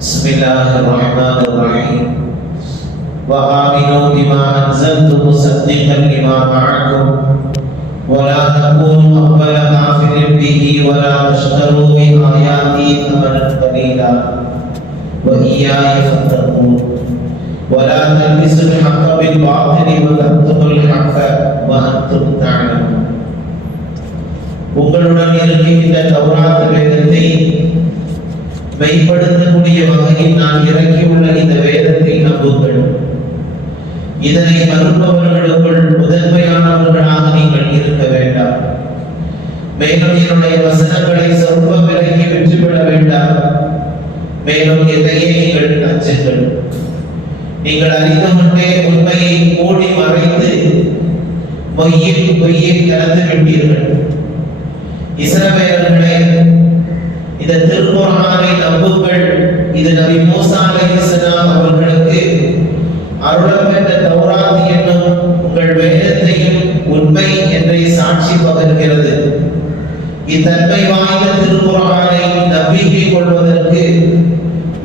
بسم الله الرحمن الرحيم وآمنوا بما أنزلت مصدقا لما معكم ولا تكونوا أول كافر به ولا تشتروا بآياتي ثمنا قليلا وإياي فاتقون ولا تلبسوا الحق بالباطل وتكتموا الحق وأنتم تعلمون உங்களுடன் இருக்கின்ற தௌராத் வேதத்தை மெய்ப்படுத்தக்கூடிய வகையில் நான் இறக்கியுள்ள இந்த வேதத்தை நம்புங்கள். இதனை மறுப்பவர்களுக்குள் முதன்மையானவர்களாக நீங்கள் இருக்க வேண்டாம். மேலும் என்னுடைய வசனங்களை சொற்ப விலகி விற்றுவிட வேண்டாம். மேலும் எதையே நீங்கள் அச்சுங்கள் நீங்கள் அறிந்து கொண்டே உண்மையை மூடி மறைத்து பொய்யில் பொய்யை கலந்து விட்டீர்கள். இஸ்ரவேலர்களே இந்த திருக்குர்ஆனை நம்புங்கள். இது நபி மூசா அலைஹிஸ்ஸலாம் அவர்களுக்கு அருளப்பெற்ற தௌராத் என்னும் உங்கள் வேதத்தையும் உண்மை என்றே சாட்சி பகர்கிறது. இத்தன்மை வாய்ந்த திருக்குர்ஆனை நம்பிக்கை கொள்வதற்கு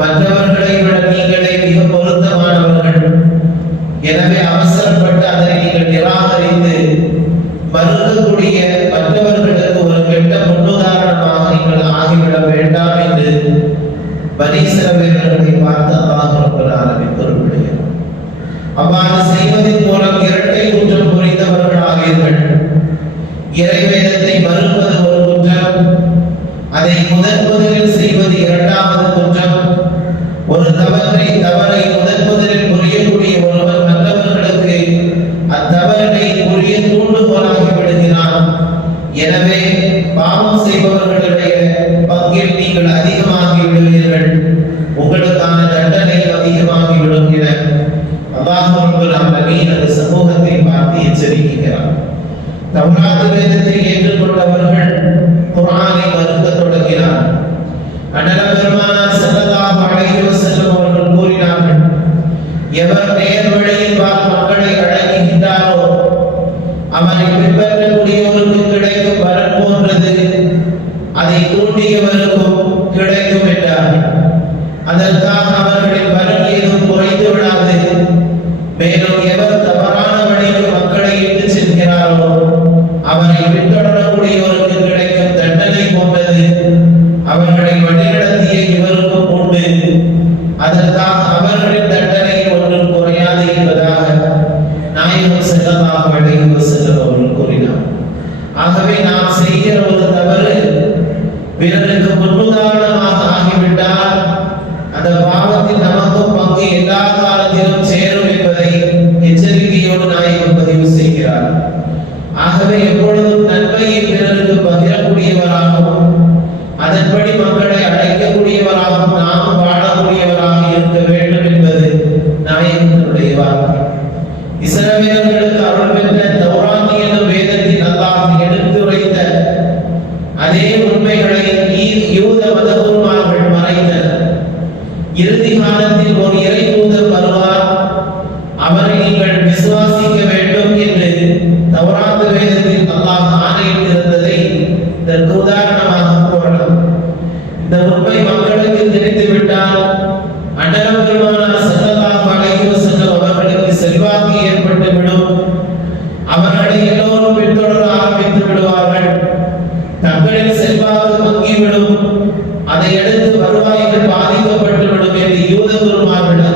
மற்றவர்களை விட நீங்களே மிக பொருத்தமானவர்கள். எனவே அவசரப்பட்டு அதனை நீங்கள் நிராகரித்து மறுக்கக்கூடிய மற்றவர்களுக்கு நீங்கள் ஆகிவிட வேண்டாம் என்று பனீசரவேலர்களை பார்த்து அல்லாஹ் ரப்பல் ஆலமீன் குறிப்பிடுகிறார் அவ்வாறு செய்வதன் மூலம் இரட்டை குற்றம் புரிந்தவர்கள் ஆவீர்கள். இறைவேதத்தை மறுப்பது ஒரு குற்றம் அதை முதன் முதலில் செய்வது இரண்டாவது குற்றம். ஒரு தவறை தவறை உங்களுக்கான தண்டனை அதிகமாகி விடும் என அல்லாஹ் ரப்பல் அந்த சமூகத்தை பார்த்து எச்சரிக்கிறார். தவறாத வேதத்தை ஏற்றுக்கொண்டவர்கள் குரானை மறுக்க தொடங்கினார். அண்ணல பெருமானார் செல்லதாக அழைத்து செல்லும் அவர்கள் கூறினார்கள் எவர் நேர் வழியில் மக்களை அழைக்கின்றாரோ அவனை பின்பற்ற கிடைக்கும் வரன் போன்றது அதை தூண்டியவருக்கும் கிடைக்கும் என்றார் அதற்காக அவர்களின் வரன் ஏதும் குறைந்து விடாது. மேலும் எவர் தவறான வழியில் மக்களை இட்டு செல்கிறாரோ அவரை பின்தொடரக்கூடியவருக்கு கிடைக்கும் தண்டனை போன்றது. அவர்களை வழிநடத்திய இவருக்கும் உண்டு. அதற்காக அவர்களின் ஒரு இறை தூதர் வருவார். அவரை நீங்கள்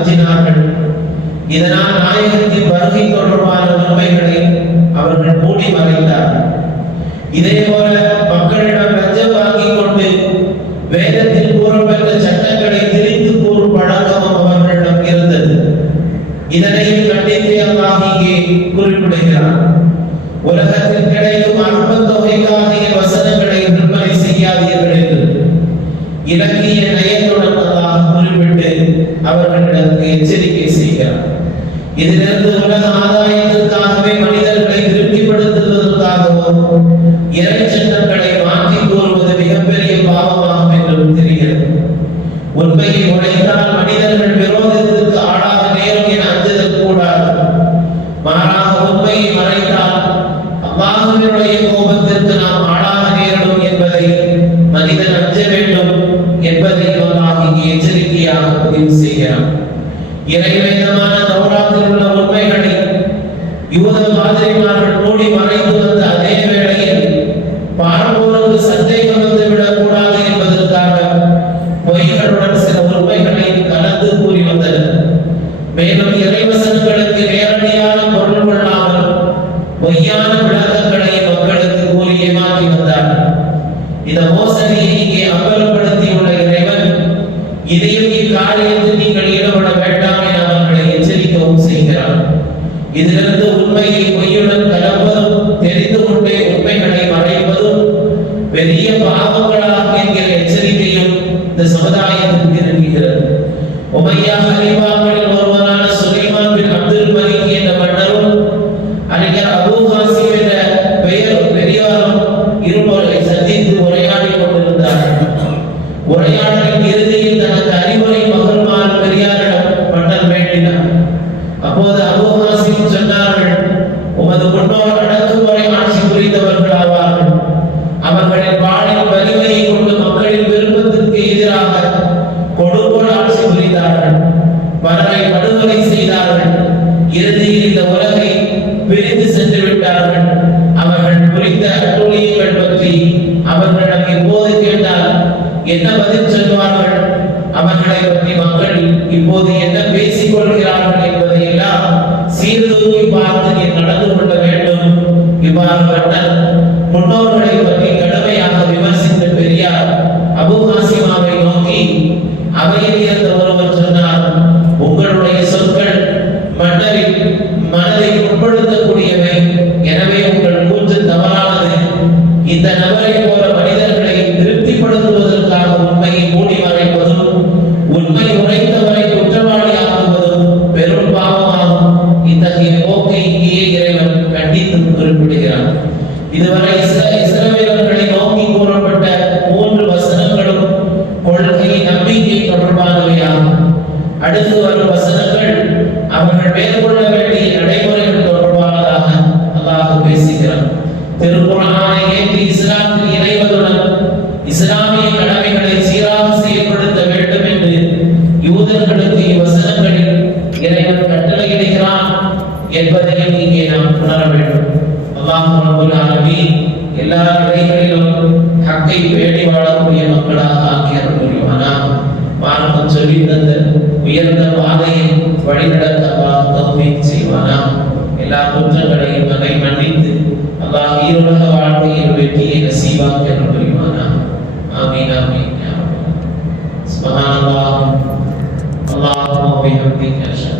அஞ்சினார்கள் இதனால் நாயகத்தின் வருகை தொடர்பான உண்மைகளை அவர்கள் மூடி மறைத்தார்கள் இதே போல மக்களிடம் லஞ்சம் வாங்கிக் கொண்டு வேதத்தில் கூறப்பட்ட சட்டங்களை திரித்து கூறும் பழக்கமும் அவர்களிடம் இருந்தது. இதனையும் கண்டித்து அல்லாஹ் குறிப்பிடுகிறார் உலகத்தில் கிடைக்கும் அற்ப தொகைக்காக வசனங்களை விற்பனை செய்யாதீர்கள் என்று. இலக்கிய அவர்களுக்கு எச்சரிக்கை செய்கிறார். இதிலிருந்து உலக ஆதாயத்திற்காகவே மனிதர்களை திருப்திப்படுத்துவதற்காகவும் இறை தௌராத்தில் உள்ள உண்மைகளை யூத பாதிரிமார்கள் இதிலிருந்து உண்மையை பொய்யுடன் கலப்பதும் தெரிந்து கொண்டே உண்மைகளை மறைப்பதும் பெரிய பாவங்களாக என்கிற எச்சரிக்கையும் இந்த சமுதாயத்திற்கு இருக்கிறது. உமையா ஹலிஃபாக்களில் ஒருவரான சுலைமான் பின் அப்துல் மலிக் என்ற மன்னரும் அறிஞர் அபு ஹாசிம் என்ற பெயரும் பெரியாரும் இருவரை சந்தித்து உரையாடி கொண்டிருந்தார் உரையாடலின் இறுதியில் தனக்கு அறிவுரை மகள்மான் பெரியாரிடம் மன்னர் வேண்டினார். அப்போது அபு முன்னோர் அடக்குமுறை ஆட்சி புரிந்தவர்கள் ஆவார்கள் அவர்களின் வாழின் வலிமையை கொண்டு மக்களின் விருப்பத்திற்கு எதிராக கொடுங்கோல் ஆட்சி புரிந்தார்கள். பலரை படுகொலை செய்தார்கள். இறுதியில் இந்த உலகை பிரிந்து சென்று விட்டார்கள். அவர்கள் புரிந்த அட்டூழியங்கள் பற்றி அவர்களிடம் இப்போது கேட்டால் என்ன பதில் சொல்வார்கள் அவர்களை பற்றி மக்கள் இப்போது என்ன பேசிக் கொள்கிறார்கள் என்பதை எல்லாம் சீர்தூக்கி பார்த்து முன்னோர்களை பற்றி கடுமையாக விமர்சித்த பெரியார் அபு ஹாசிமாவை நோக்கி அவையில் இருந்த ஒருவர் சொன்னார் உங்களுடைய சொற்கள் மன்னரின் மனதை உட்படுத்தக்கூடியவை எனவே உங்கள் கூற்று தவறானது இந்த நபரை போல மனிதர்களை திருப்திப்படுத்துவதற்காக உண்மையை மூடி மறைப்பதும் உண்மை உரைத்தவரை குற்றவாளியாக்குவதும் பெரும் பாவமாகும் இத்தகைய போக்கை இங்கே இறைவன் கண்டித்து குறிப்பிடுகிறார் இதுவரை இஸ்ர- இஸ்ரவேலர்களை நோக்கி கூறப்பட்ட மூன்று வசனங்களும் கொள்கை நம்பிக்கை தொடர்பானவையாகும். அடுத்து வரும் வசனங்கள் அவர்கள் மேற்கொள்ள வேண்டிய நடைமுறைகள் தொடர்பானதாக அல்லாஹ் பேசுகிறார் திருக்குர்ஆனை ஏற்றி இஸ்லாத்தில் இணைவதுடன் இஸ்லாமிய கடமைகளை சீராக செயல்படுத்த வேண்டும் என்று யூதர்களுக்கு இவ்வசனங்களில் இறைவன் கட்டளையிடுகிறான் என்பதையும் இங்கே நாம் உணர வேண்டும். அல்லாஹ் ரப்பல் எல்லா நிலைகளிலும் ஹக்கை பேணி வாழக்கூடிய மக்களாக ஆக்கி அருள் புரிவானாக மார்க்கம் சொல்லி தந்த உயர்ந்த பாதையை வழிநடத்த அல்லாஹ் தௌஃபீக் செய்வானா. எல்லா குற்றங்களையும் அதை மன்னித்து அல்லாஹ் ஈரோட வாழ்க்கையில் வெற்றியை நசீபாக்கி அருள் புரிவானா ஆமீன் ஆமீன் سبحان الله اللهم وبحمدك اشهد